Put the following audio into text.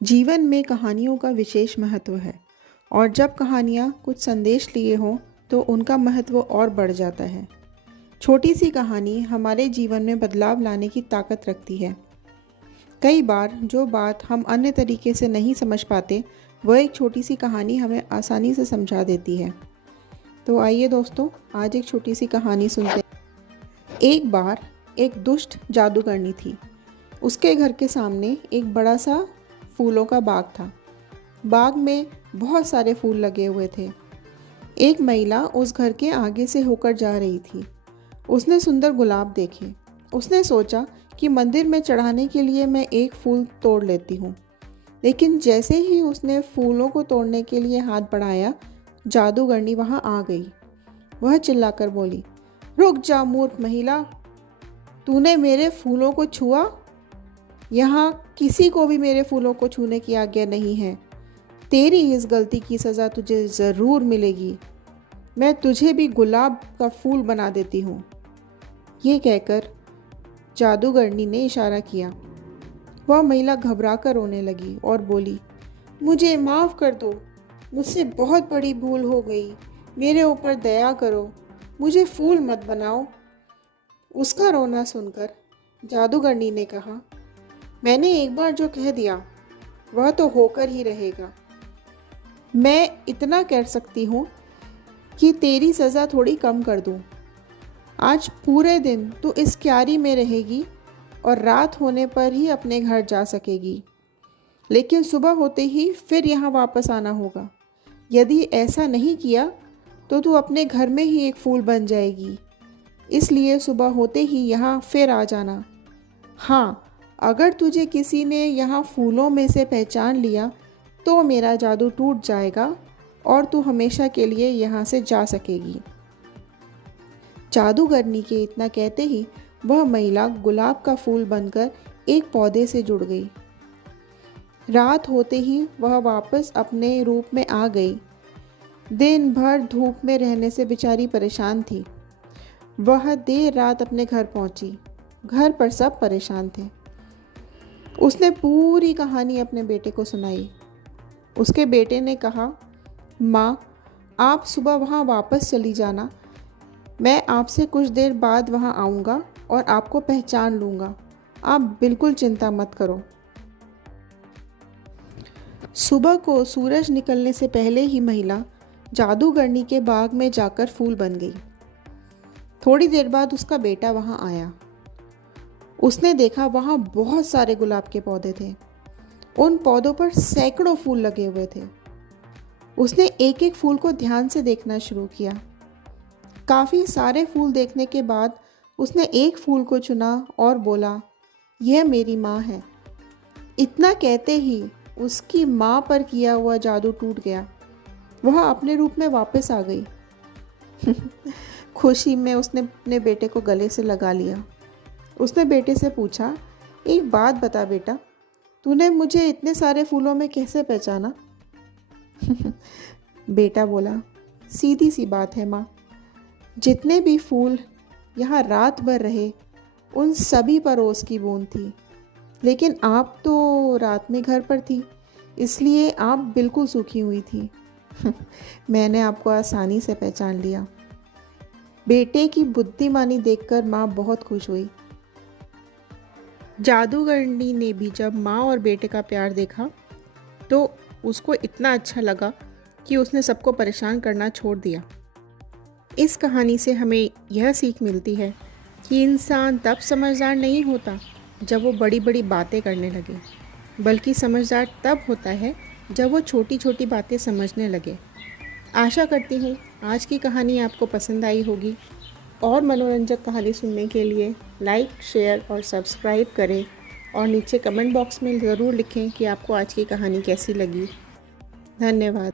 जीवन में कहानियों का विशेष महत्व है और जब कहानियाँ कुछ संदेश लिए हों तो उनका महत्व और बढ़ जाता है। छोटी सी कहानी हमारे जीवन में बदलाव लाने की ताकत रखती है। कई बार जो बात हम अन्य तरीके से नहीं समझ पाते, वह एक छोटी सी कहानी हमें आसानी से समझा देती है। तो आइए दोस्तों, आज एक छोटी सी कहानी सुनते हैं। एक बार एक दुष्ट जादूगरनी थी। उसके घर के सामने एक बड़ा सा फूलों का बाग था। बाग में बहुत सारे फूल लगे हुए थे। एक महिला उस घर के आगे से होकर जा रही थी। उसने सुंदर गुलाब देखे। उसने सोचा कि मंदिर में चढ़ाने के लिए मैं एक फूल तोड़ लेती हूँ। लेकिन जैसे ही उसने फूलों को तोड़ने के लिए हाथ बढ़ाया, जादूगरनी वहाँ आ गई। वह चिल्लाकर बोली, रुक जा मूर्ख महिला, तूने मेरे फूलों को छुआ? यहाँ किसी को भी मेरे फूलों को छूने की आज्ञा नहीं है। तेरी इस गलती की सज़ा तुझे ज़रूर मिलेगी। मैं तुझे भी गुलाब का फूल बना देती हूँ। ये कहकर जादूगरनी ने इशारा किया। वह महिला घबरा कर रोने लगी और बोली, मुझे माफ़ कर दो, मुझसे बहुत बड़ी भूल हो गई। मेरे ऊपर दया करो, मुझे फूल मत बनाओ। उसका रोना सुनकर जादूगरनी ने कहा, मैंने एक बार जो कह दिया वह तो होकर ही रहेगा। मैं इतना कर सकती हूँ कि तेरी सज़ा थोड़ी कम कर दूँ। आज पूरे दिन तू इस क्यारी में रहेगी और रात होने पर ही अपने घर जा सकेगी। लेकिन सुबह होते ही फिर यहाँ वापस आना होगा। यदि ऐसा नहीं किया तो तू अपने घर में ही एक फूल बन जाएगी। इसलिए सुबह होते ही यहाँ फिर आ जाना। हाँ, अगर तुझे किसी ने यहाँ फूलों में से पहचान लिया तो मेरा जादू टूट जाएगा और तू हमेशा के लिए यहाँ से जा सकेगी। जादूगरनी के इतना कहते ही वह महिला गुलाब का फूल बनकर एक पौधे से जुड़ गई। रात होते ही वह वापस अपने रूप में आ गई। दिन भर धूप में रहने से बेचारी परेशान थी। वह देर रात अपने घर पहुंची। घर पर सब परेशान थे। उसने पूरी कहानी अपने बेटे को सुनाई। उसके बेटे ने कहा, माँ, आप सुबह वहाँ वापस चली जाना। मैं आपसे कुछ देर बाद वहाँ आऊँगा और आपको पहचान लूँगा। आप बिल्कुल चिंता मत करो। सुबह को सूरज निकलने से पहले ही महिला जादूगरनी के बाग में जाकर फूल बन गई। थोड़ी देर बाद उसका बेटा वहाँ आया। उसने देखा वहाँ बहुत सारे गुलाब के पौधे थे। उन पौधों पर सैकड़ों फूल लगे हुए थे। उसने एक एक फूल को ध्यान से देखना शुरू किया। काफ़ी सारे फूल देखने के बाद उसने एक फूल को चुना और बोला, यह मेरी माँ है। इतना कहते ही उसकी माँ पर किया हुआ जादू टूट गया। वह अपने रूप में वापस आ गई। खुशी में उसने अपने बेटे को गले से लगा लिया। उसने बेटे से पूछा, एक बात बता बेटा, तूने मुझे इतने सारे फूलों में कैसे पहचाना? बेटा बोला, सीधी सी बात है माँ, जितने भी फूल यहाँ रात भर रहे उन सभी पर ओस की बूंद थी। लेकिन आप तो रात में घर पर थी, इसलिए आप बिल्कुल सूखी हुई थी। मैंने आपको आसानी से पहचान लिया। बेटे की बुद्धिमानी देखकर माँ बहुत खुश हुई। जादूगरनी ने भी जब माँ और बेटे का प्यार देखा तो उसको इतना अच्छा लगा कि उसने सबको परेशान करना छोड़ दिया। इस कहानी से हमें यह सीख मिलती है कि इंसान तब समझदार नहीं होता जब वो बड़ी बड़ी बातें करने लगे, बल्कि समझदार तब होता है जब वो छोटी छोटी बातें समझने लगे। आशा करती हूँ आज की कहानी आपको पसंद आई होगी। और मनोरंजक कहानी सुनने के लिए लाइक, शेयर और सब्सक्राइब करें और नीचे कमेंट बॉक्स में ज़रूर लिखें कि आपको आज की कहानी कैसी लगी। धन्यवाद।